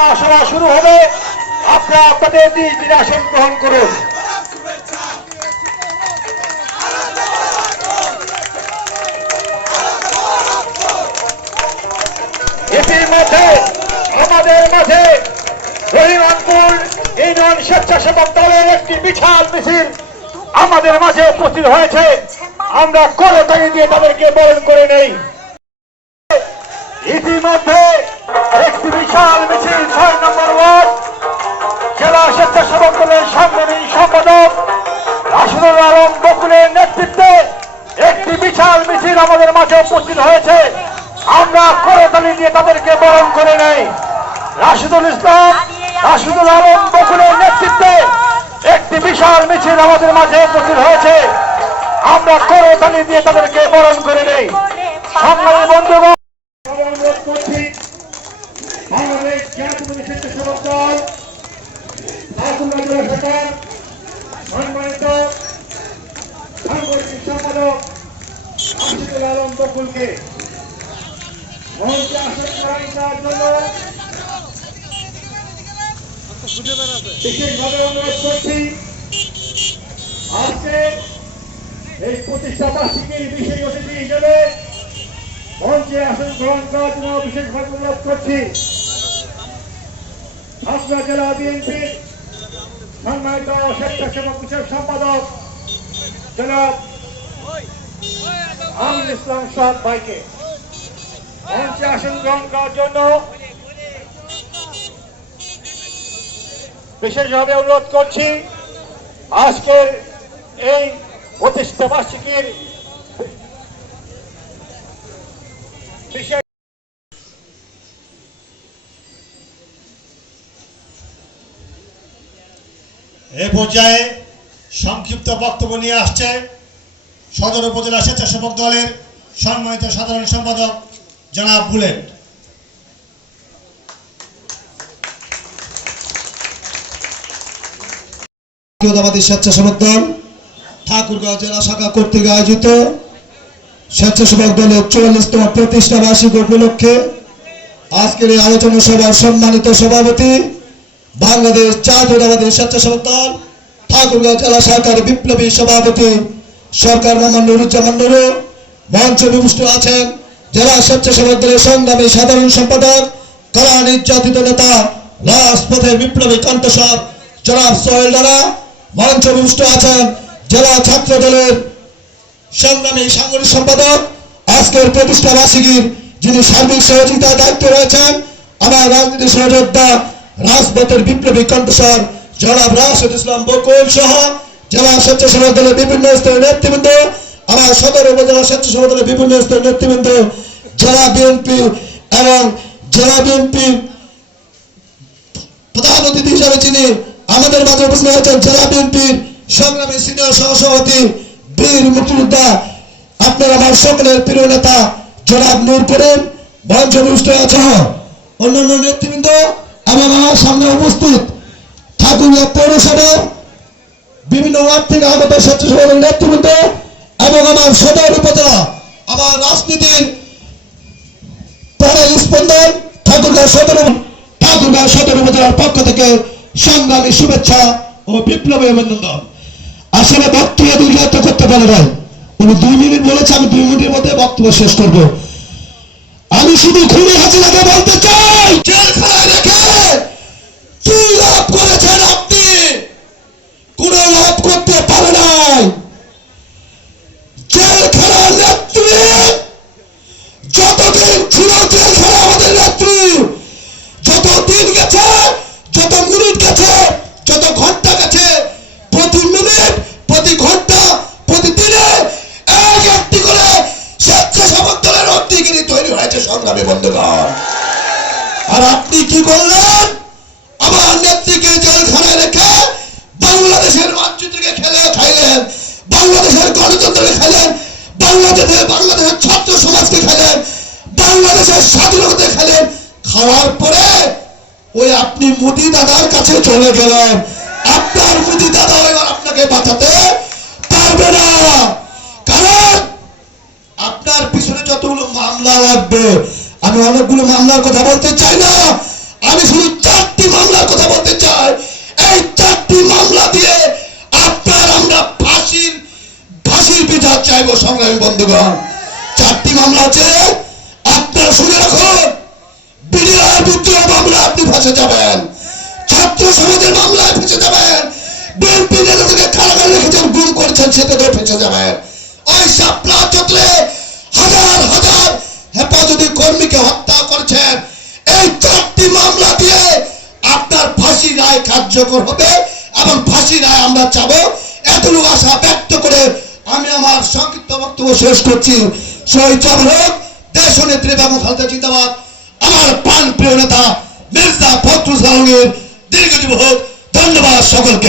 সভা শুরু হবে। আপনারা আপনাদের নিজ নিজ আসন গ্রহণ করুন। এটির মধ্যে, আমাদের মাঝে রহিমানপুর ইউনিয়ন স্বেচ্ছাসেবক দলের একটি বিশাল মিছিল আমাদের মাঝে উপস্থিত হয়েছে। আমরা করে তাকে দিয়ে তাদেরকে বরণ করে নেই। ইতিমধ্যে একটি বিশাল মিছিল, ছয় নম্বর ওয়ার্ড। জেলা স্বেচ্ছাসেবক দলের সাংগঠনিক সম্পাদক রাশিদুল আলম বকুলের নেতৃত্বে একটি বিশাল মিছিল আমাদের মাঝে উপস্থিত হয়েছে। আমরা করতালি দিয়ে তাদেরকে বরণ করে নেই। রাশিদুল ইসলাম রাশিদুল আলম বকুলের নেতৃত্বে একটি বিশাল মিছিল আমাদের মাঝে উপস্থিত হয়েছে। আমরা করতালি দিয়ে তাদেরকে বরণ করে নেই। সংগ্রামী বন্ধুগণ অনুরোধ করছি বাংলাদেশ জাতীয় স্বেচ্ছাসেবক দল ঠাকুরগাঁ জেলা সরকার সম্মানিত সাংগঠনিক সম্পাদক আশিদুল আলম বকুলকে মঞ্চে আসন করার জন্য বিশেষভাবে অনুরোধ করছি, আজকে এই প্রতিষ্ঠা বার্ষিকীর বিশেষ অতিথি হিসেবে মঞ্চে আসন গ্রহণ করার জন্য বিশেষভাবে অনুরোধ করছি। হাসনা জেলা বিএনপির সম্মানিত স্বেচ্ছাসেবক বিষয় সম্পাদক আমির ইসলাম সাদ ভাইকে। মঞ্চে আসন গ্রহণ করার জন্য বিশেষভাবে অনুরোধ করছি, আজকের এই প্রতিষ্ঠা বার্ষিকীর বিশেষ এ পর্যায়ে সংক্ষিপ্ত বক্তব্য নিয়ে আসছে সদর উপজেলা স্বেচ্ছাসেবক দলের সম্মানিত সাধারণ সম্পাদক জনাব বুলেট। জাতীয়তাবাদী স্বেচ্ছাসেবক দল ঠাকুরগাঁও জেলা শাখা কর্তৃক আয়োজিত স্বেচ্ছাসেবক দলের চুয়াল্লিশতম প্রতিষ্ঠা বার্ষিক উপলক্ষে আজকের এই আলোচনা সভার সম্মানিত সভাপতি বাংলাদেশ জাতীয়তাবাদী স্বেচ্ছাসেবক দল ঠাকুরগাঁও জেলা শাখার বিপ্লবী সভাপতি সরকার মোহাম্মদ নুরুজ্জামান নুরু, মঞ্চ বিভূষ্ট আছেন জেলা স্বেচ্ছাসেবক দলের সংগ্রামী সাধারণ সম্পাদক, কলা নির্যাতিত নেতা, রাজপথের বিপ্লবী কণ্ঠস্বর, জনাব সোহেল দারা মঞ্চ বিভূষ্ট আছেন জেলা ছাত্র দলের সংগ্রামী সাংগঠনিক সম্পাদক, আজকের প্রতিষ্ঠা যিনি সার্বিক সহযোগিতার দায়িত্ব রয়েছেন, আমার রাজনীতি সহযোদ্ধা রাজপথের বিপ্লবী কণ্ঠস্বর জনাব রাশেদ ইসলাম বকুল সহ জেলা স্বেচ্ছাসেবক দলের বিভিন্ন স্তরের নেতৃবৃন্দ আমার সদর উপজেলা স্বেচ্ছাসেবক দলের বিভিন্ন স্তরের নেতৃবৃন্দ, জেলা বিএনপি এবং জেলা বিএনপি প্রধান অতিথি হিসাবে যিনি আমাদের মাঝে উপস্থিত হয়েছেন, জেলা বিএনপির সংগ্রামী সিনিয়র সহসভাপতি বীর মুক্তিযোদ্ধা, আপনার আমার সকলের প্রিয় নেতা জনাব নূর করিম মঞ্চ অনুষ্ঠ আছে অন্যান্য নেতৃবৃন্দ। এবং আমার সামনে উপস্থিত ঠাকুরিয়া পৌরসভার বিভিন্ন ওয়ার্ড থেকে আগত স্বেচ্ছাসেবক নেতৃবৃন্দ এবং আমার সদর উপজেলা, আমার রাজনীতির প্রাণের স্পন্দন ঠাকুরগাঁও সদর ঠাকুরগাঁও সদর উপজেলার পক্ষ থেকে সংগ্রামী শুভেচ্ছা ও বিপ্লবী অভিনন্দন। আসলে বক্তব্য দীর্ঘায়িত করতে পারে নাই। উনি দুই মিনিট বলেছে, আমি দুই মিনিটের মধ্যে বক্তব্য শেষ করব। আমি শুধু খুনি হাজিরাকে বলতে আপনি কি করলেন আমার নেত্রীকে জেলখানায় রেখে বাংলাদেশের মানচিত্রকে খেলে খাইলেন, বাংলাদেশের গণতন্ত্রকে খেলেন, বাংলাদেশের বাংলাদেশের ছাত্র সমাজকে খেলেন, বাংলাদেশের স্বাধীনতা খেলেন। খাওয়ার পরে ওই আপনি মোদি দাদার কাছে চলে গেলেন। আপনার মোদি দাদা এবার আপনাকে বাঁচাতে পারবে না। কারণ আপনার পিছনে যতগুলো মামলা লাগবে আমি অনেকগুলো মামলার কথা বলতে চাই না। আমি শুধু চারটি মামলার কথা বলতে চাই। এই চারটি মামলা দিয়ে আপনার আমরা ফাঁসির ফাঁসির বিধান চাইব, সংগ্রামী বন্ধুগণ। চারটি মামলা আছে। আপনারা শুনে রাখুন, বিডিআর বিদ্রোহ মামলা আপনি ফাঁসে যাবেন। ছাত্র সমাজের মামলায় ফেঁসে যাবেন। বিএনপি নেতাদেরকে কারাগারে রেখেছেন গুম করছেন সেটাতে ফেঁসে যাবেন। ওই সাপলা চত্রে হেফাজতি কর্মীকে হত্যা করেছেন, এই চারটি মামলা দিয়ে আপনার ফাঁসি রায় কার্যকর হবে এবং ফাঁসি রায় আমরা চাবো। এতটুকু আশা ব্যক্ত করে আমি আমার সংক্ষিপ্ত বক্তব্য শেষ করছি। শহীদ হোক, দেশ নেত্রী বেগম খালেদা জিন্দাবাদ, আমার প্রাণ প্রিয় নেতা মির্জা ফখরুল সালমের দীর্ঘজীবী হোক। ধন্যবাদ সকলকে।